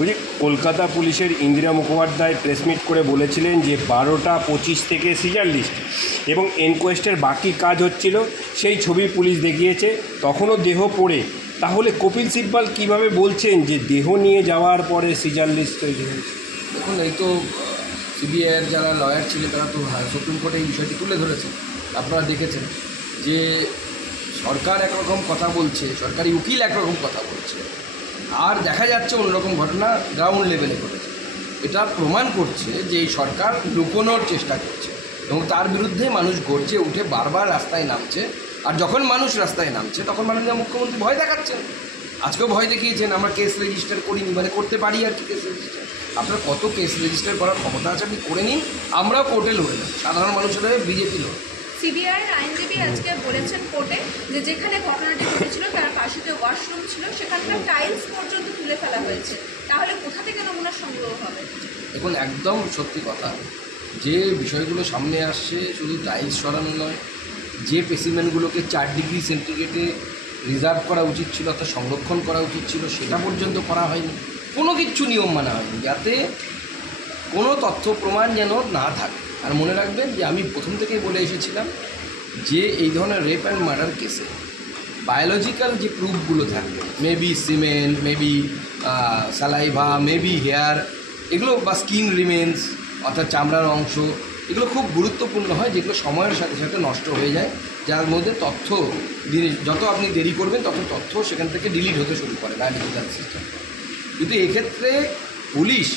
ওই যে কলকাতা পুলিশের ইন্দিরা মুখোপাধ্যায় প্রেসমিট করে বলেছিলেন যে 12:25 থেকে সিজার লিস্ট এবং এনকোয়েস্টের বাকি কাজ হচ্ছিল, সেই ছবি পুলিশ দেখিয়েছে, তখনও দেহ পড়ে। তাহলে কপিল সিব্বল কীভাবে বলছেন যে দেহ নিয়ে যাওয়ার পরে সিজার লিস্ট তৈরি হয়েছে? দেখুন, এই তো সিবিআইয়ের যারা লয়ার ছিলেন তারা তো সুপ্রিম কোর্টে এই বিষয়টি তুলে ধরেছে। আপনারা দেখেছেন যে সরকার একরকম কথা বলছে, সরকারি উকিল একরকম কথা বলছে, আর দেখা যাচ্ছে অন্যরকম ঘটনা গ্রাউন্ড লেভেলে ঘটেছে। এটা প্রমাণ করছে যে এই সরকার লুকোনোর চেষ্টা করছে এবং তার বিরুদ্ধে মানুষ গর্জে উঠে বারবার রাস্তায় নামছে। আর যখন মানুষ রাস্তায় নামছে তখন মাননীয় মুখ্যমন্ত্রী ভয় দেখাচ্ছেন। আজকেও ভয় দেখিয়েছেন, আমরা কেস রেজিস্টার করিনি, মানে করতে পারি আর কি কেস রেজিস্টার। আপনার কত কেস রেজিস্টার করার ক্ষমতা আছে, আপনি করে নিন, আমরাও কোর্টে লড়ে নেব, সাধারণ মানুষের হয়ে বিজেপি লড়ে। সিবিআইয়ের আইনজীবী আজকে বলেছেন কোর্টে যে যেখানে ঘটনাটি ঘটেছিল তার পাশে যে ওয়াশরুম ছিল সেখানকার টাইলস পর্যন্ত তুলে ফেলা হয়েছে। তাহলে কোথা থেকে নমুনা সংগ্রহ হবে? দেখুন, একদম সত্যি কথা, যে বিষয়গুলো সামনে আসছে শুধু টাইলস সরানো নয়, যে স্পেসিমেনগুলোকে 4 ডিগ্রি সেন্টিগ্রেডে রিজার্ভ করা উচিত ছিল অর্থাৎ সংরক্ষণ করা উচিত ছিল সেটা পর্যন্ত করা হয়নি। কোনো কিচ্ছু নিয়ম মানা হয়নি যাতে কোনো তথ্য প্রমাণ যেন না থাকে। আর মনে রাখবেন যে আমি প্রথম থেকেই বলে এসেছিলাম যে এই ধরনের রেপ অ্যান্ড মার্ডার কেসে বায়োলজিক্যাল যে প্রুফগুলো থাকবে, maybe semen, maybe saliva, maybe hair, এগুলো বা স্কিন রিমেন্স অর্থাৎ চামড়ার অংশ, এগুলো খুব গুরুত্বপূর্ণ হয়, যেগুলো সময়ের সাথে সাথে নষ্ট হয়ে যায়, যার মধ্যে তথ্য যত আপনি দেরি করবেন তত তথ্য সেখান থেকে ডিলিট হতে শুরু করে বায়োলজিক্যাল সিস্টেম। কিন্তু এক্ষেত্রে পুলিশ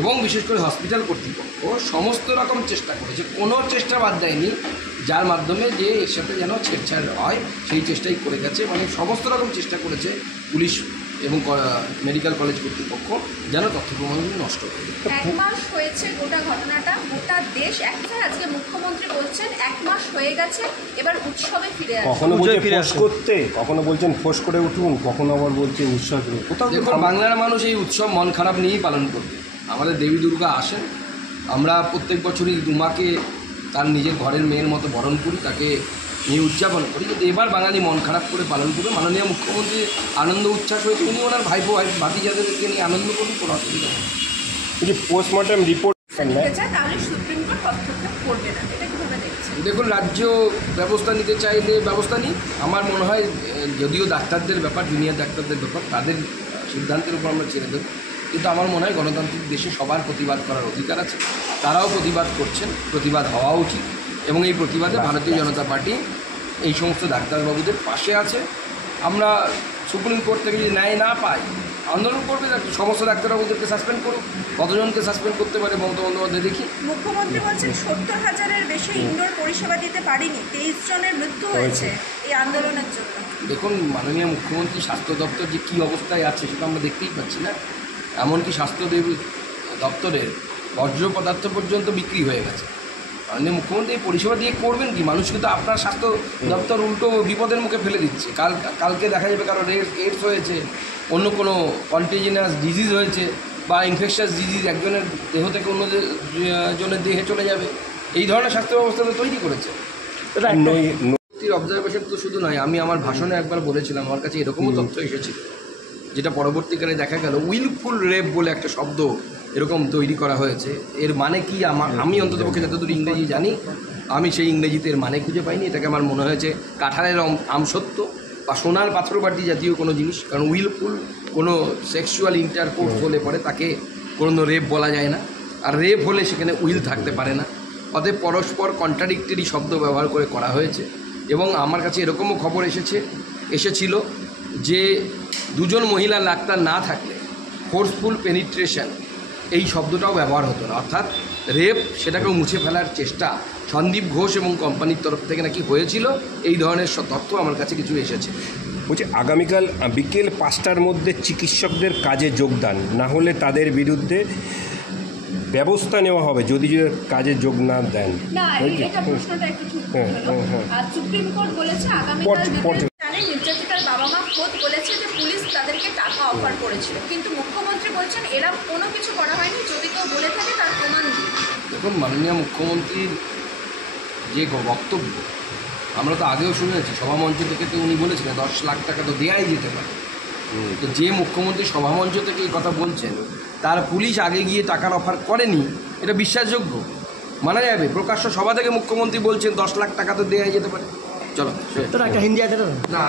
এবং বিশেষ করে হসপিটাল কর্তৃপক্ষ সমস্ত রকম চেষ্টা করেছে, কোনো চেষ্টা বাদ দেয়নি যার মাধ্যমে যে এর সাথে যেন ছেড়ছাড় হয় সেই চেষ্টাই করে গেছে। মানে সমস্ত রকম চেষ্টা করেছে পুলিশ এবং মেডিকেল কলেজ কর্তৃপক্ষ যেন তথ্য প্রমাণগুলো নষ্ট করে। 1 মাস হয়েছে গোটা ঘটনাটা, গোটা দেশ একসাথে। আজকে মুখ্যমন্ত্রী বলছেন 1 মাস হয়ে গেছে, এবার উৎসবে ফিরে আসবে। কখনো বলছে ফোঁস করতে, কখনো বলছেন ফোঁস করে উঠুন, কখনো আবার বলছে উৎসব। কোথাও দেখুন, বাংলার মানুষ এই উৎসব মন খারাপ নিয়েই পালন করবে। আমাদের দেবী দুর্গা আসেন, আমরা প্রত্যেক বছরই দুমাকে তার নিজের ঘরের মেয়ের মতো বরণ করি, তাকে নিয়ে উদযাপন করি। কিন্তু এবার বাঙালি মন খারাপ করে পালন করবে। মাননীয় মুখ্যমন্ত্রী আনন্দ উচ্ছ্বাস হয়েছে, উনি ওনার ভাইপো ভাতিজাদেরকে নিয়ে আনন্দ করুন, কোনো অসুবিধা নেই। যে পোস্টমর্টম রিপোর্ট তাহলে সুপ্রিম কোর্ট হস্তক্ষেপ করবে না, এটা কিভাবে দেখছেন? দেখুন, রাজ্য ব্যবস্থা নিতে চাইলে ব্যবস্থা নিই। আমার মনে হয় যদিও ডাক্তারদের ব্যাপার, জুনিয়র ডাক্তারদের ব্যাপার, তাদের সিদ্ধান্তের উপর আমরা ছেড়ে দেবো। কিন্তু আমার মনে হয় গণতান্ত্রিক দেশে সবার প্রতিবাদ করার অধিকার আছে, তারাও প্রতিবাদ করছেন, প্রতিবাদ হওয়া উচিত। এবং এই প্রতিবাদে ভারতীয় জনতা পার্টি এই সমস্ত ডাক্তারবাবুদের পাশে আছে। আমরা সুপ্রিম কোর্ট থেকে যদি ন্যায় না পাই আন্দোলন করবে, সমস্ত ডাক্তারবাবুদেরকে সাসপেন্ড করুক। কতজনকে সাসপেন্ড করতে পারে মমতা বন্দ্যোপাধ্যায় দেখি। মুখ্যমন্ত্রী বলছেন 70,000-এর বেশি ইনডোর পরিষেবা দিতে পারিনি, 23 জনের মৃত্যু হয়েছে এই আন্দোলনের জন্য। দেখুন, মাননীয় মুখ্যমন্ত্রী স্বাস্থ্য দপ্তর যে কী অবস্থায় আছে সেটা আমরা দেখতেই পাচ্ছি না। এমনকি স্বাস্থ্য দপ্তরের বর্জ্য পদার্থ পর্যন্ত বিক্রি হয়ে গেছে। মাননীয় মুখ্যমন্ত্রী এই পরিষেবা দিয়ে করবেন কি? মানুষকে তো আপনার স্বাস্থ্য দপ্তর উল্টো বিপদের মুখে ফেলে দিচ্ছে। কালকে দেখা যাবে কারো এইডস হয়েছে, অন্য কোনো কন্টিজিনাস ডিজিজ হয়েছে বা ইনফেকশাস ডিজিজ একজনের দেহ থেকে অন্য জনের দেহে চলে যাবে। এই ধরনের স্বাস্থ্য ব্যবস্থা তো তৈরি করেছে। অবজারভেশন তো শুধু নয়, আমি আমার ভাষণে একবার বলেছিলাম, আমার কাছে এরকমও তথ্য এসেছিল যেটা পরবর্তীকালে দেখা গেল উইলফুল রেপ বলে একটা শব্দ এরকম তৈরি করা হয়েছে। এর মানে কি আমি অন্ততপক্ষে যতদূর ইংরেজি জানি আমি সেই ইংরেজিতে এর মানে খুঁজে পাইনি। এটাকে আমার মনে হয়েছে কাঁঠালের আমসত্ব বা সোনার পাথরবাটি জাতীয় কোনো জিনিস। কারণ উইলফুল কোনো সেক্সুয়াল ইন্টারকোর্স হলে পরে তাকে কোনো রেপ বলা যায় না, আর রেপ হলে সেখানে উইল থাকতে পারে না। অতএব পরস্পর কন্ট্রাডিক্টরি শব্দ ব্যবহার করে করা হয়েছে। এবং আমার কাছে এরকমও খবর এসেছিল যে 2 জন মহিলা ডাক্তার না থাকলে ফোর্সফুল পেনিট্রেশন এই শব্দটাও ব্যবহার হতো না, অর্থাৎ রেপ সেটাকেও মুছে ফেলার চেষ্টা সন্দীপ ঘোষ এবং কোম্পানির তরফ থেকে নাকি হয়েছিল। এই ধরনের তথ্য আমার কাছে কিছু এসেছে। বলছি আগামীকাল বিকেল 5টার মধ্যে চিকিৎসকদের কাজে যোগদান না হলে তাদের বিরুদ্ধে ব্যবস্থা নেওয়া হবে যদি কাজে যোগ না দেন। না, এটা প্রশ্নটা একটু ঠিক হলো। আর সুপ্রিম কোর্ট বলেছে আগামীকাল নির্যাতিতার বাবা মা খোদ বলেছে যে পুলিশ তাদেরকে টাকা অফার করেছিল, কিন্তু মুখ্যমন্ত্রী বলছেন এরা কোনো কিছু করা হয়নি, যদি কেউ বলে থাকে তার প্রমাণ দিন। দেখুন, মাননীয় মুখ্যমন্ত্রীর যে বক্তব্য আমরা তো আগেও শুনেছি, সভামঞ্চ থেকে তো উনি বলেছিলেন 10 লাখ টাকা তো দেওয়াই যেতে পারে। তো যে মুখ্যমন্ত্রী সভামঞ্চ থেকে এই কথা বলছেন তার পুলিশ আগে গিয়ে টাকার অফার করেনি, এটা বিশ্বাসযোগ্য? মানা যাবে? প্রকাশ্য সভা থেকে মুখ্যমন্ত্রী বলছেন 10 লাখ টাকা তো দেওয়া যেতে পারে। চলো তোর একটা হিন্দি আছে তো? না